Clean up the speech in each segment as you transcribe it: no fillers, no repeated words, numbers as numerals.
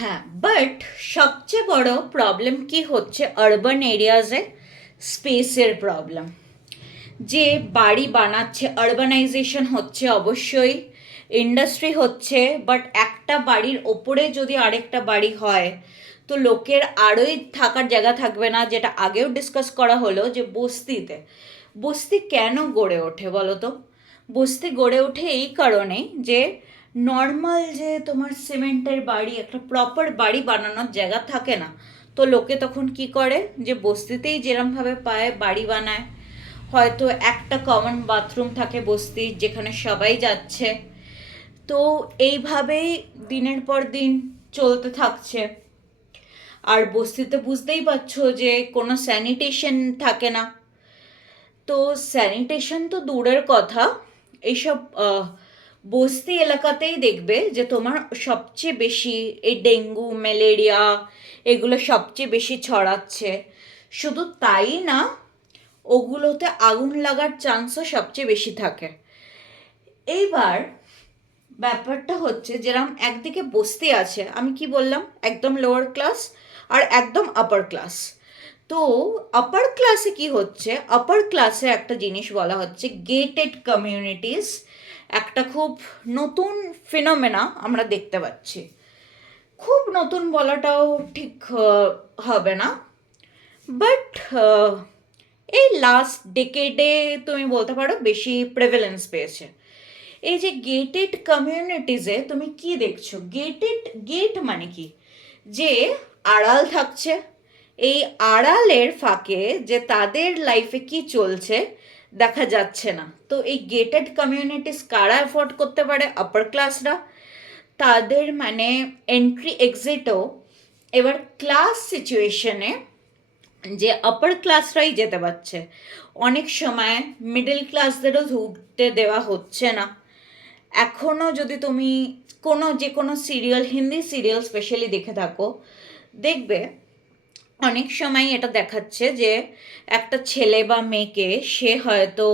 হ্যাঁ, বাট সবচেয়ে বড় প্রবলেম কি হচ্ছে আরবান এরিয়াজে? স্পেসের প্রবলেম। যে বাড়ি বানাচ্ছে, আরবানাইজেশন হচ্ছে অবশ্যই, ইন্ডাস্ট্রি হচ্ছে, বাট একটা বাড়ির ওপরে যদি আরেকটা বাড়ি হয় তো লোকের আরোই থাকার জায়গা থাকবে না। যেটা আগেও ডিসকাস করা হলো যে বস্তিতে, বস্তি কেন গড়ে ওঠে বলো তো? বস্তি গড়ে ওঠে এই কারণে যে নর্মাল যে তোমার সিমেন্টের বাড়ি, একটা প্রপার বাড়ি বানানোর জায়গা থাকে না। তো লোকে তখন কি করে, যে বস্তিতেই যেরমভাবে পায় বাড়ি বানায়। হয়তো একটা কমন বাথরুম থাকে বস্তির, যেখানে সবাই যাচ্ছে। তো এইভাবেই দিনের পর দিন চলতে থাকছে। আর বস্তিতে বুঝতেই পারছো যে কোনো স্যানিটেশন থাকে না। তো স্যানিটেশন তো দূরের কথা, এইসব বস্তি এলাকাতেই দেখবে যে তোমার সবচেয়ে বেশি এই ডেঙ্গু, ম্যালেরিয়া এগুলো সবচেয়ে বেশি ছড়াচ্ছে। শুধু তাই না, ওগুলোতে আগুন লাগার চান্সও সবচেয়ে বেশি থাকে। এইবার ব্যাপারটা হচ্ছে, যেরকম একদিকে বস্তি আছে, আমি কি বললাম, একদম লোয়ার ক্লাস আর একদম আপার ক্লাস। তো আপার ক্লাসে কি হচ্ছে, আপার ক্লাসে একটা জিনিস বলা হচ্ছে গেটেড কমিউনিটিস। একটা খুব নতুন ফিনোমেনা আমরা দেখতে পাচ্ছি। খুব নতুন বলাটাও ঠিক হবে না, বাট এই লাস্ট ডেকেডে তুমি বলতে পারো বেশি প্রেভেলেন্স পেয়েছে। এই যে গেটেড কমিউনিটিজে তুমি কি দেখছো, গেটেড গেট মানে কি, যে আড়াল থাকছে। এই আড়ালের ফাঁকে যে তাদের লাইফে কি চলছে দেখা যাচ্ছে না। তো এই গেটেড কমিউনিটিস কারা অ্যাফোর্ড করতে পারে? আপার ক্লাসরা। তাদের মানে এন্ট্রি এক্সিটও এবার ক্লাস সিচুয়েশনে যে আপার ক্লাসরাই যেতে পারছে। অনেক সময় মিডল ক্লাসদেরও ঢুকতে দেওয়া হচ্ছে না। এখনও যদি তুমি যে কোনো সিরিয়াল, হিন্দি সিরিয়াল স্পেশালি দেখে থাকো, দেখবে অনেক সময় এটা দেখাচ্ছে যে একটা ছেলে বা মেয়েকে, সে হয়তো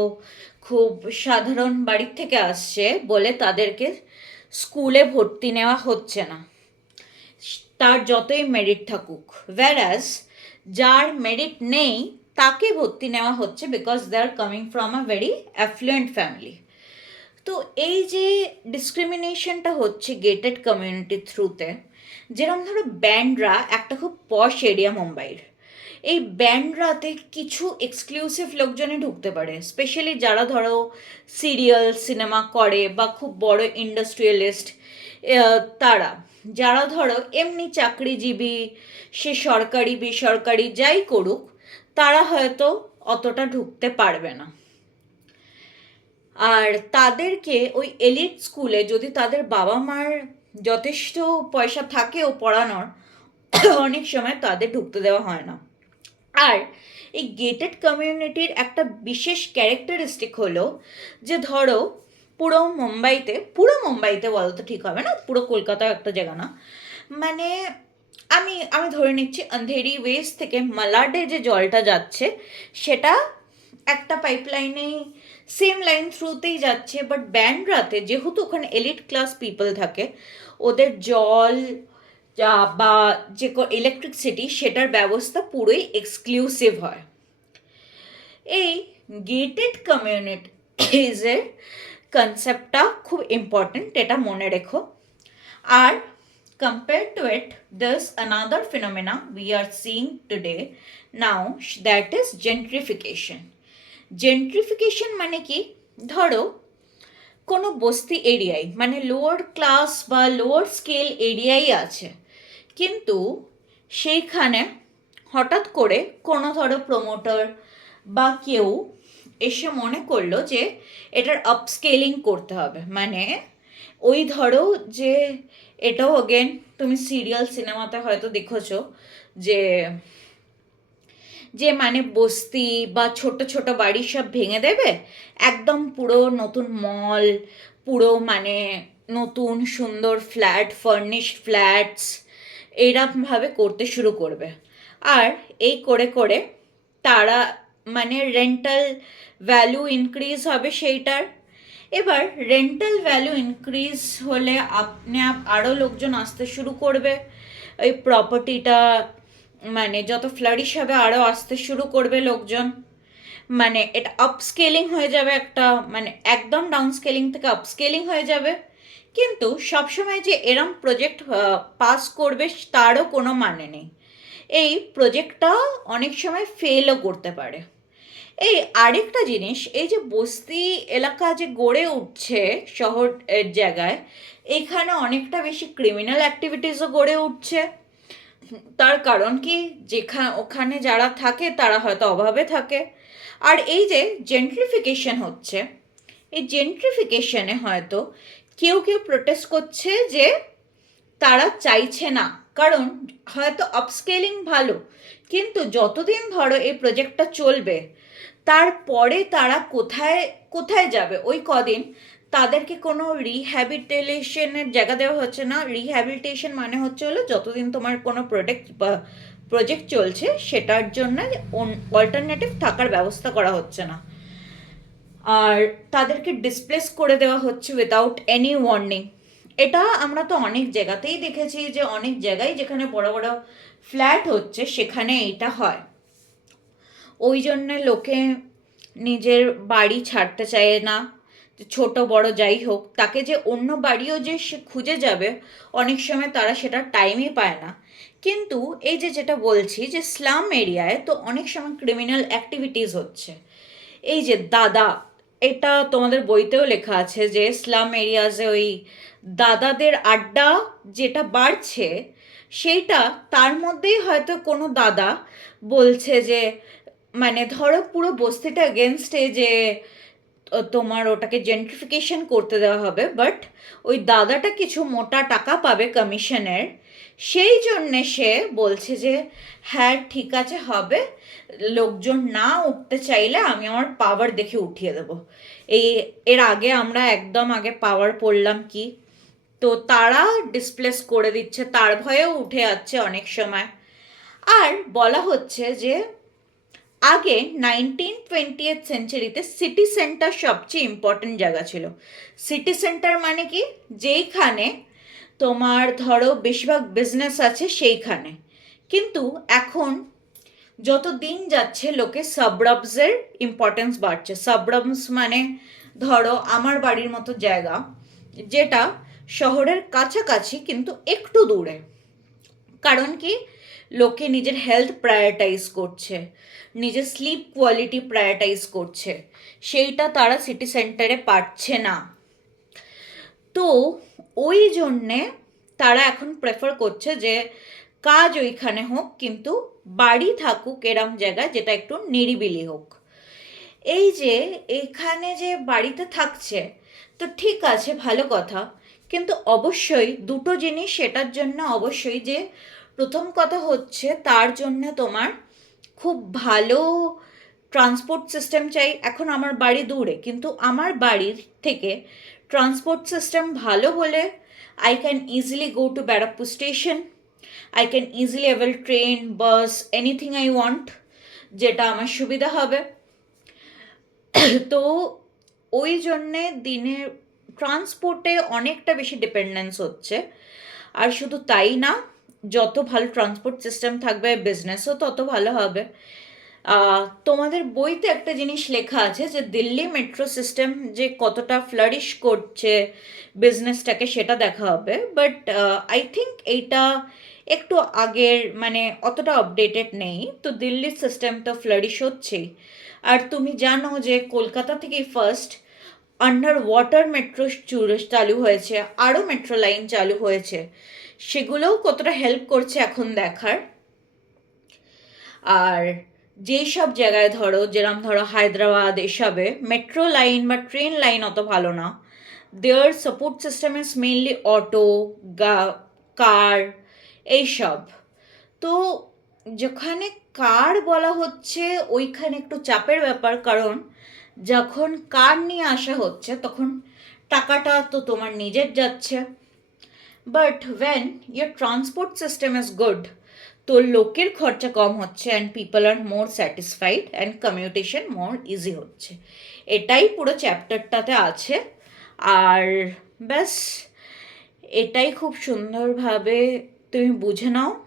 খুব সাধারণ বাড়ির থেকে আসছে বলে তাদেরকে স্কুলে ভর্তি নেওয়া হচ্ছে না, তার যতই মেরিট থাকুক। whereas যার মেরিট নেই তাকে ভর্তি নেওয়া হচ্ছে because they are coming from a very affluent family. তো এই যে ডিসক্রিমিনেশনটা হচ্ছে গেটেড কমিউনিটির থ্রুতে, যেরকম ধরো ব্যান্ডরা একটা খুব পশ এরিয়া মুম্বাইয়ের, এই ব্যান্ডরাতে কিছু এক্সক্লুসিভ লোকজনই ঢুকতে পারে, স্পেশালি যারা ধরো সিরিয়াল সিনেমা করে বা খুব বড় ইন্ডাস্ট্রিয়ালিস্ট। তারা যারা ধরো এমনি চাকরিজীবী, সে সরকারি বেসরকারি যাই করুক, তারা হয়তো অতটা ঢুকতে পারবে না। আর তাদেরকে ওই এলিট স্কুলে যদি তাদের বাবা মার যথেষ্ট পয়সা থাকেও পড়ানোর, অনেক সময় তাদের ঢুকতে দেওয়া হয় না। আর এই গেটেড কমিউনিটির একটা বিশেষ ক্যারেক্টারিস্টিক হলো যে ধরো পুরো মুম্বাইতে বলতে ঠিক হবে না, পুরো কলকাতা একটা জায়গা না, মানে আমি আমি ধরে নিচ্ছি আন্ধেরি ওয়েস্ট থেকে মালাডে যে জলটা যাচ্ছে, সেটা একটা পাইপলাইনেই, সেম লাইন থ্রুতেই যাচ্ছে। বাট ব্যান্ডরাতে যেহেতু ওখানে এলিট ক্লাস পিপল থাকে, ওদের জল বা যে ইলেকট্রিসিটি সেটার ব্যবস্থা পুরোই এক্সক্লুসিভ হয়। এই গেটেড কমিউনিটিজের কনসেপ্টটা খুব ইম্পর্টেন্ট, এটা মনে রেখো। আর compared to it, there's another phenomena we are seeing today now, that is gentrification. জেন্ট্রিফিকেশন মানে কি, ধরো কোনো বস্তি এরিয়ায়, মানে লোয়ার ক্লাস বা লোয়ার স্কেল এরিয়াই আছে, কিন্তু সেইখানে হঠাৎ করে কোনো ধরো প্রমোটার বা কেউ এসে মনে করলো যে এটার আপস্কেলিং করতে হবে। মানে ওই ধরো যে, এটাও অগেন তুমি সিরিয়াল সিনেমাতে হয়তো দেখেছো যে যে মানে বস্তি বা ছোট ছোট বাড়ি সব ভেঙে দেবে, একদম পুরো নতুন মল, পুরো মানে নতুন সুন্দর ফ্ল্যাট, ফার্নিশড ফ্ল্যাটস এইরকমভাবে করতে শুরু করবে। আর এই করে করে তারা মানে রেন্টাল ভ্যালু ইনক্রিজ হবে সেইটার। এবার রেন্টাল ভ্যালু ইনক্রিজ হলে আপনি আরও লোকজন আসতে শুরু করবে, এই প্রপার্টিটা মানে যত ফ্লারিশ হবে আরও আসতে শুরু করবে লোকজন, মানে এটা আপস্কেলিং হয়ে যাবে একটা, মানে একদম ডাউন স্কেলিং থেকে আপস্কেলিং হয়ে যাবে। কিন্তু সবসময় যে এরম প্রজেক্ট পাস করবে তারও কোনো মানে নেই, এই প্রজেক্টটা অনেক সময় ফেলও করতে পারে। এই আরেকটা জিনিস, এই যে বস্তি এলাকা যে গড়ে উঠছে শহর এর জায়গায়, এখানে অনেকটা বেশি ক্রিমিনাল অ্যাক্টিভিটিসও গড়ে উঠছে। তার কারণ কি, ওখানে যারা থাকে তারা হয়তো অভাবে থাকে। আর এই যে জেন্ট্রিফিকেশন হচ্ছে, এই জেন্ট্রিফিকেশনে হয়তো কেউ কেউ প্রোটেস্ট করছে যে তারা চাইছে না, কারণ হয়তো আপস্কেলিং ভালো, কিন্তু যতদিন ধরো এই প্রজেক্টটা চলবে তারপরে তারা কোথায় কোথায় যাবে, ওই কদিন তাদেরকে কোনো রিহ্যাবিটেশনের জায়গা দেওয়া হচ্ছে না। রিহ্যাবিলিটেশন মানে হচ্ছে হলো যতদিন তোমার কোনো প্রজেক্ট চলছে সেটার জন্য অল্টারনেটিভ থাকার ব্যবস্থা করা হচ্ছে না, আর তাদেরকে ডিসপ্লেস করে দেওয়া হচ্ছে উইদাউট এনি ওয়ার্নিং। এটা আমরা তো অনেক জায়গাতেই দেখেছি যে অনেক জায়গায় যেখানে বড় বড় ফ্ল্যাট হচ্ছে সেখানে এটা হয়। ওই জন্যে লোকে নিজের বাড়ি ছাড়তে চায় না, ছোট বড় যাই হোক, তাকে যে অন্য বাড়িও যে সে খুঁজে যাবে অনেক সময় তারা সেটা টাইমই পায় না। কিন্তু এই যে যেটা বলছি যে স্লাম এরিয়ায় তো অনেক সময় ক্রিমিনাল অ্যাক্টিভিটিস হচ্ছে। এই যে দাদা, এটা তোমাদের বইতেও লেখা আছে যে স্লাম এরিয়াজে ওই দাদাদের আড্ডা যেটা বাড়ছে, সেইটা তার মধ্যেই হয়তো কোনো দাদা বলছে যে, মানে ধরো পুরো বস্তিটা এগেনস্টে যে তোমার ওটাকে জেন্ট্রিফিকেশন করতে দেওয়া হবে, বাট ওই দাদাটা কিছু মোটা টাকা পাবে কমিশনের, সেই জন্যে সে বলছে যে হ্যাঁ ঠিক আছে হবে, লোকজন না উঠতে চাইলে আমি আমার পাওয়ার দেখে উঠিয়ে দেবো। এর আগে আমরা একদম আগে পাওয়ার পড়লাম কি, তো তারা ডিসপ্লেস করে দিচ্ছে, তার ভয়েও উঠে যাচ্ছে অনেক সময়। আর বলা হচ্ছে যে আগে 19-20th সেঞ্চুরিতে সিটি সেন্টার সবচেয়ে ইম্পর্টেন্ট জায়গা ছিল। সিটি সেন্টার মানে কি, যেইখানে তোমার ধরো বেশিরভাগ বিজনেস আছে সেইখানে। কিন্তু এখন যত দিন যাচ্ছে লোকে সাবরাবসের ইম্পর্টেন্স বাড়ছে। সাবরাবস মানে ধরো আমার বাড়ির মতো জায়গা, যেটা শহরের কাছাকাছি কিন্তু একটু দূরে। কারণ কি, লোকে নিজের হেলথ প্রায়োরিটাইজ করছে, নিজের স্লিপ কোয়ালিটি প্রায়োরিটাইজ করছে, সেইটা তারা সিটি সেন্টারে পাচ্ছে না। তো ওই জন্যে তারা এখন প্রেফার করছে যে কাজ ওইখানে হোক কিন্তু বাড়ি থাকুক এরম জায়গায় যেটা একটু নিরিবিলি হোক। এই যে এখানে যে বাড়িতে থাকছে, তো ঠিক আছে ভালো কথা, কিন্তু অবশ্যই দুটো জিনিস সেটার জন্য অবশ্যই, যে প্রথম কথা হচ্ছে তার জন্য তোমার খুব ভালো ট্রান্সপোর্ট সিস্টেম চাই। এখন আমার বাড়ি দূরে, কিন্তু আমার বাড়ির থেকে ট্রান্সপোর্ট সিস্টেম ভালো হলে I can easily go to Barrackpore station, I can easily avail train, bus, anything I want, যেটা আমার সুবিধা হবে। তো ওই জন্যে দিনের ট্রান্সপোর্টে অনেকটা বেশি ডিপেন্ডেন্স হচ্ছে। আর শুধু তাই না, যত ভালো ট্রান্সপোর্ট সিস্টেম থাকবে বিজনেসও তত ভালো হবে। তোমাদের বইতে একটা জিনিস লেখা আছে যে দিল্লি মেট্রো সিস্টেম যে কতটা ফ্লারিশ করছে বিজনেসটাকে, সেটা দেখা হবে। বাট আই থিঙ্ক এইটা একটু আগের, মানে অতটা আপডেটেড নেই। তো দিল্লির সিস্টেম তো ফ্লারিশ হচ্ছেই। আর তুমি জানো যে কলকাতা থেকেই ফার্স্ট আন্ডার ওয়াটার মেট্রো চালু হয়েছে, আরও মেট্রো লাইন চালু হয়েছে, সেগুলোও কতটা হেল্প করছে এখন দেখার। আর যেই সব জায়গায় ধরো যেরম ধরো হায়দ্রাবাদ এসবে মেট্রো লাইন বা ট্রেন লাইন অত ভালো না, their support system is mainly auto, car, এইসব। তো যেখানে কার বলা হচ্ছে ওইখানে একটু চাপের ব্যাপার, কারণ যখন কার নিয়ে আসা হচ্ছে তখন টাকাটা তো তোমার নিজের যাচ্ছে। But when your transport system is good, তো লোকের খরচা কম হচ্ছে and people are more satisfied and commutation more easy হচ্ছে। এটাই পুরো চ্যাপ্টারটাতে আছে। আর ব্যাস এটাই খুব সুন্দরভাবে তুমি বুঝে নাও,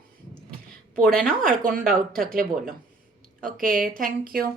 পড়ে নাও, আর কোনো ডাউট থাকলে বলো। ওকে, থ্যাংক ইউ।